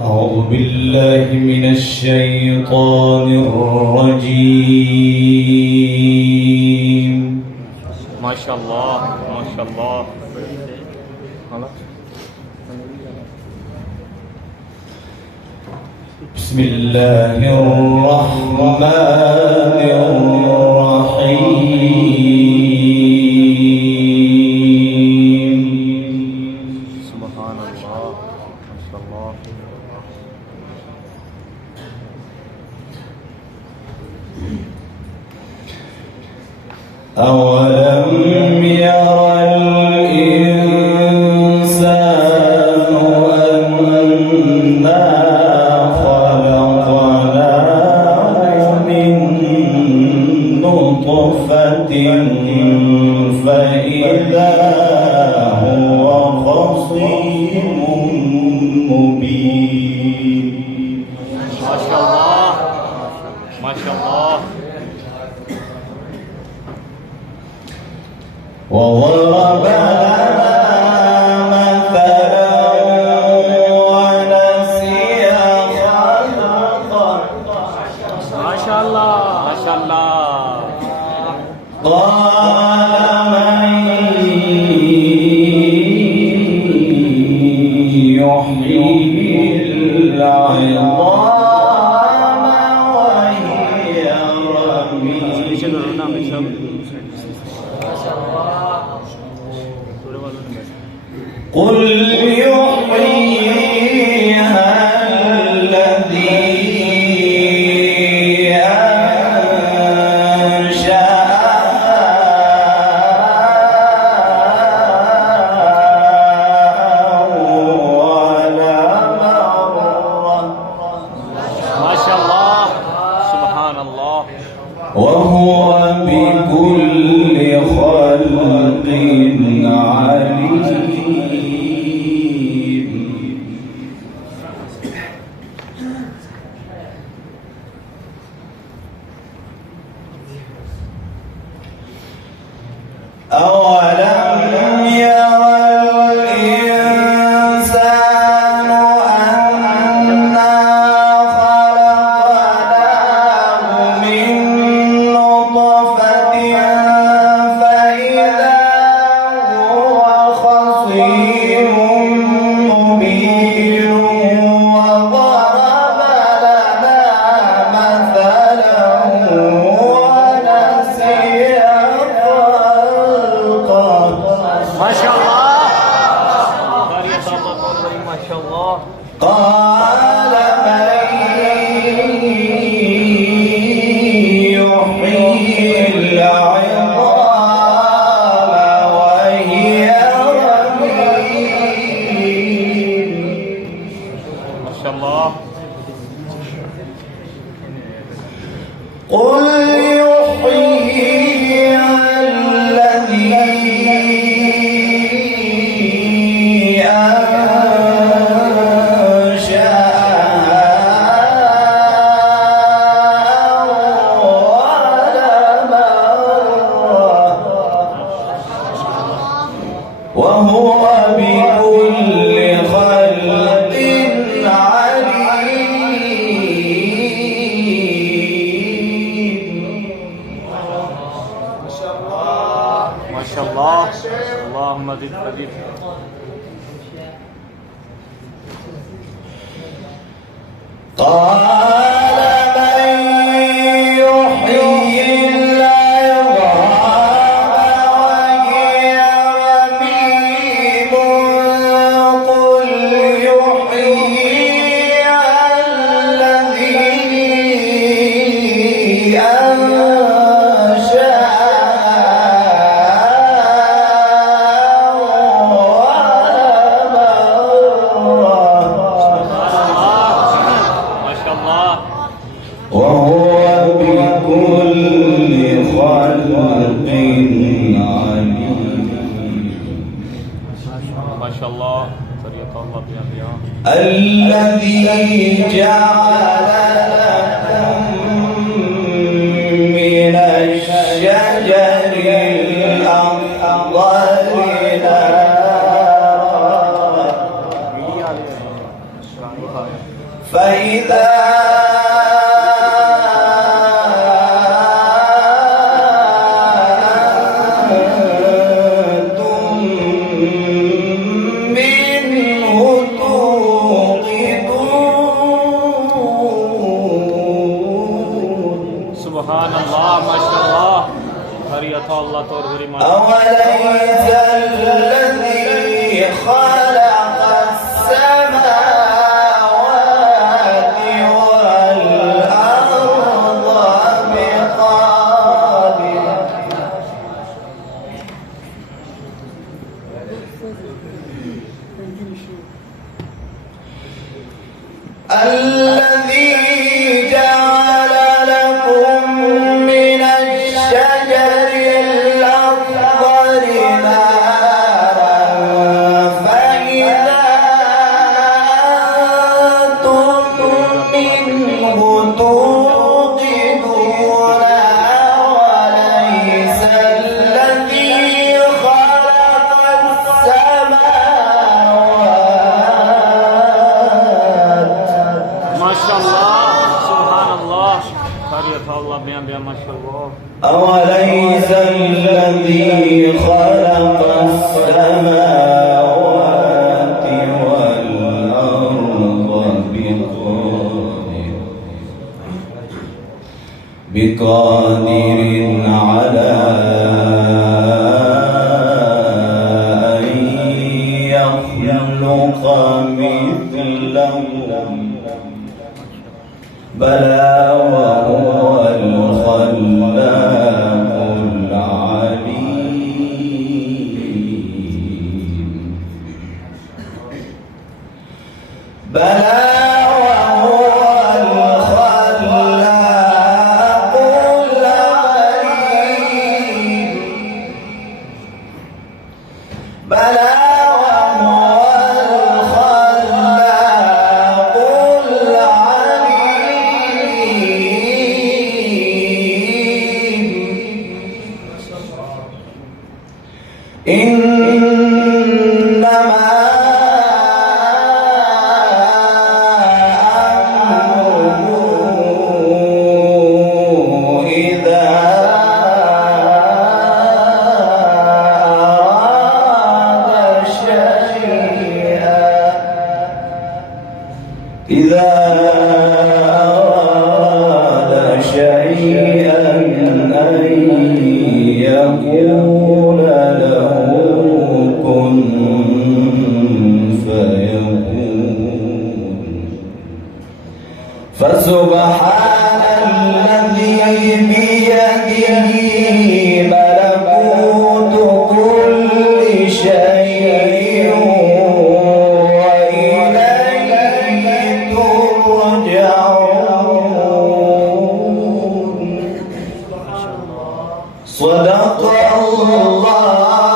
أعوذ بالله من الشيطان الرجيم. ما شاء الله ما شاء الله. بسم الله الرحمن الرحيم. سبحان الله ما شاء الله. أولم ير الإنسان أنا خلقناه من نطفة فإذا هو خصيم مبين. ما شاء الله ما شاء الله. وضرب لنا مثلا ونسي خلقه. ما شاء الله ما شاء الله. قال من يحيي العظام وهي رميم. قل يحييها الذي أنشأها أول مرة. ما شاء الله سبحان الله. وهو بكل خلق عليم. أولم ير الإنسان أنا خلقناه من نطفة فإذا هو خصيم مبين. وضرب لنا مثلا ونسي خلقه. ما شاء الله. ما شاء الله. قال من يحيي العظام وهي رميم. ما شاء الله. قل يحييها الذي وهو بكل خلق عليم. ما شاء الله. اللهم زد فزد. قال من يحيي العظام وهي رميم. قل يحييها الذي وهو بكل خلق عليم. ما شاء الله. الذي جعل لكم من الشجر الأخضر نارا فإذا أوليس الذي خلق السماوات والأرض بقادر الذي جعل لكم من الشجر الأخضر نارا فإذا أنتم منه توقدون وليس الذي خلق السماوات ما شاء الله سبحان الله الله بيان ما شاء الله أوليس الذي خلق السماوات والأرض بقادر على أن يخلق مثلهم بلى وهو الخلاق العليم بلى وهو الخلاق العليم بلى إنما أمره إذا أراد شيئا أن يقول له كن فيكون فسبحان الذي بيده ملكوت كل شيء وإليه ترجعون صدق الله